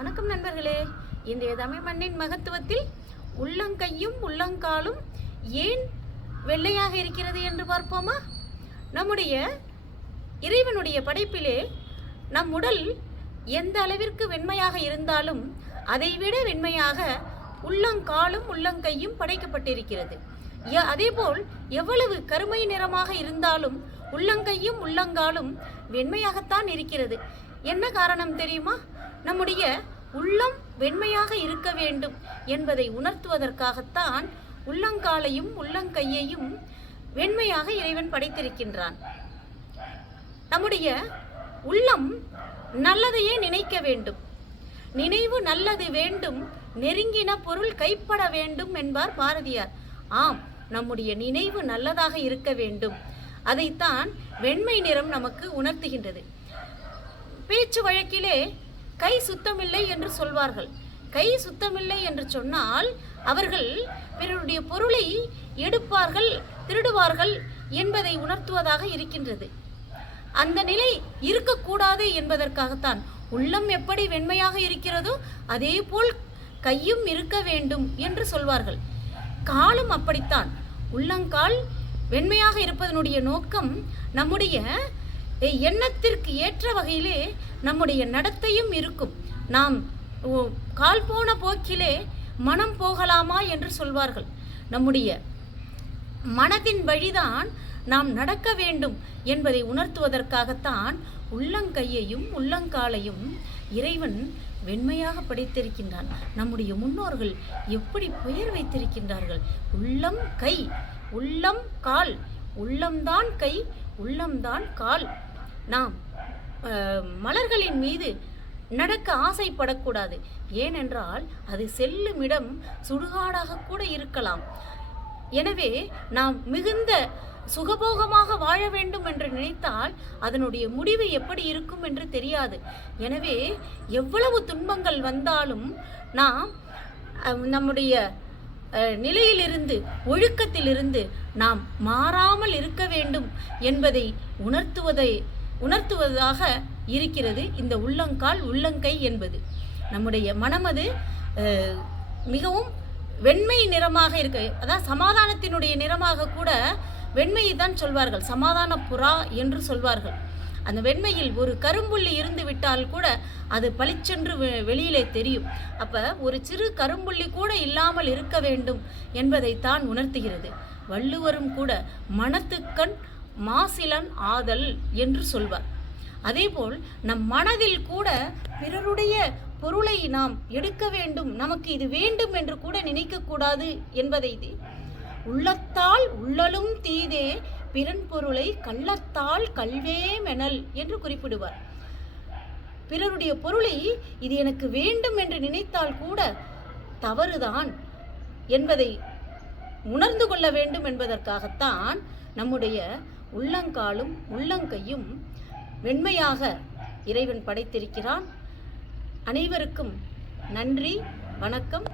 வணக்கம் நண்பர்களே. இன்றைய தமிழ் மண்ணின் மகத்துவத்தில் உள்ளங்கையும் உள்ளங்காலும் ஏன் வெள்ளையாக இருக்கிறது என்று பார்ப்போமா? நம்முடைய இறைவனுடைய படைப்பிலே நம் உடல் எந்த அளவிற்கு வெண்மையாக இருந்தாலும் அதைவிட வெண்மையாக உள்ளங்காலும் உள்ளங்கையும் படைக்கப்பட்டிருக்கிறது. அதேபோல் எவ்வளவு கருமை நிறமாக இருந்தாலும் உள்ளங்கையும் உள்ளங்காலும் வெண்மையாகத்தான் இருக்கிறது. என்ன காரணம் தெரியுமா? நம்முடைய உள்ளம் வெண்மையாக இருக்க வேண்டும் என்பதை உணர்த்துவதற்காகத்தான் உள்ளங்காலையும் உள்ளங்கையையும் வெண்மையாக இறைவன் படைத்திருக்கின்றான். நம்முடைய உள்ளம் நல்லதையே நினைக்க வேண்டும். நினைவு நல்லது வேண்டும், நெருங்கின பொருள் கைப்பட வேண்டும் என்பார் பாரதியார். ஆம், நம்முடைய நினைவு நல்லதாக இருக்க வேண்டும். அதைத்தான் வெண்மை நிறம் நமக்கு உணர்த்துகின்றது. பேச்சு வழக்கிலே கை சுத்தமில்லை என்று சொல்வார்கள். கை சுத்தமில்லை என்று சொன்னால் அவர்கள் பிறருடைய பொருளை எடுப்பார்கள், திருடுவார்கள் என்பதை உணர்த்துவதாக இருக்கின்றது. அந்த நிலை இருக்கக்கூடாது என்பதற்காகத்தான் உள்ளம் எப்படி வெண்மையாக இருக்கிறதோ அதே போல் கையும் இருக்க வேண்டும் என்று சொல்வார்கள். காலும் அப்படித்தான். உள்ளங்கால் வெண்மையாக இருப்பதனுடைய நோக்கம் நம்முடைய எண்ணத்திற்கு ஏற்ற வகையிலே நம்முடைய நடத்தையும் இருக்கும். நாம் கால் போன போக்கிலே மனம் போகலாமா என்று சொல்வார்கள். நம்முடைய மனதின் வழிதான் நாம் நடக்க வேண்டும் என்பதை உணர்த்துவதற்காகத்தான் உள்ளங்கையையும் உள்ளங்காலையும் இறைவன் வெண்மையாக படைத்திருக்கின்றான். நம்முடைய முன்னோர்கள் எப்படி பெயர் வைத்திருக்கின்றார்கள்? உள்ளம் கை, உள்ளம் கால், உள்ளம்தான் கை, உள்ளம்தான் கால். நாம் மலர்களின் மீது நடக்க ஆசைப்படக்கூடாது. ஏனென்றால் அது செல்லும் இடம் சுடுகாடாக கூட இருக்கலாம். எனவே நாம் மிகுந்த சுகபோகமாக வாழ வேண்டும் என்று நினைத்தால் அதனுடைய முடிவு எப்படி இருக்கும் என்று தெரியாது. எனவே எவ்வளவு துன்பங்கள் வந்தாலும் நாம் நம்முடைய நிலையிலிருந்து, ஒழுக்கத்திலிருந்து நாம் மாறாமல் இருக்க வேண்டும் என்பதை உணர்த்துவதாக இருக்கிறது இந்த உள்ளங்கால் உள்ளங்கை என்பது. நம்முடைய மனமது மிகவும் வெண்மை நிறமாக இருக்க, அதாவது சமாதானத்தினுடைய நிறமாக கூட வெண்மையை தான் சொல்வார்கள். சமாதான புறா என்று சொல்வார்கள். அந்த வெண்மையில் ஒரு கரும்புள்ளி இருந்து விட்டால் கூட அது பளிச்சென்று வெளியிலே தெரியும். அப்போ ஒரு சிறு கரும்புள்ளி கூட இல்லாமல் இருக்க வேண்டும் என்பதைத்தான் உணர்த்துகிறது. வள்ளுவரும் கூட மனத்துக்கண் மாசிலன் ஆதல் என்று சொல்வார். அதேபோல் நம் மனதில் கூட பிறருடைய பொருளை நாம் எடுக்க வேண்டும், நமக்கு இது வேண்டும் என்று கூட நினைக்கக்கூடாது என்பதை உள்ளத்தால் உள்ளலும் தீதே பிறன் பொருளை கள்ளத்தால் கல்வே மெனல் என்று குறிப்பிடுவார். பிறருடைய பொருளை இது எனக்கு வேண்டும் என்று நினைத்தால் கூட தவறுதான் என்பதை உணர்ந்து கொள்ள வேண்டும் என்பதற்காகத்தான் நம்முடைய உள்ளங்காலும் உள்ளங்கையும் வெண்மையாக இறைவன் படைத்திருக்கிறான். அனைவருக்கும் நன்றி, வணக்கம்.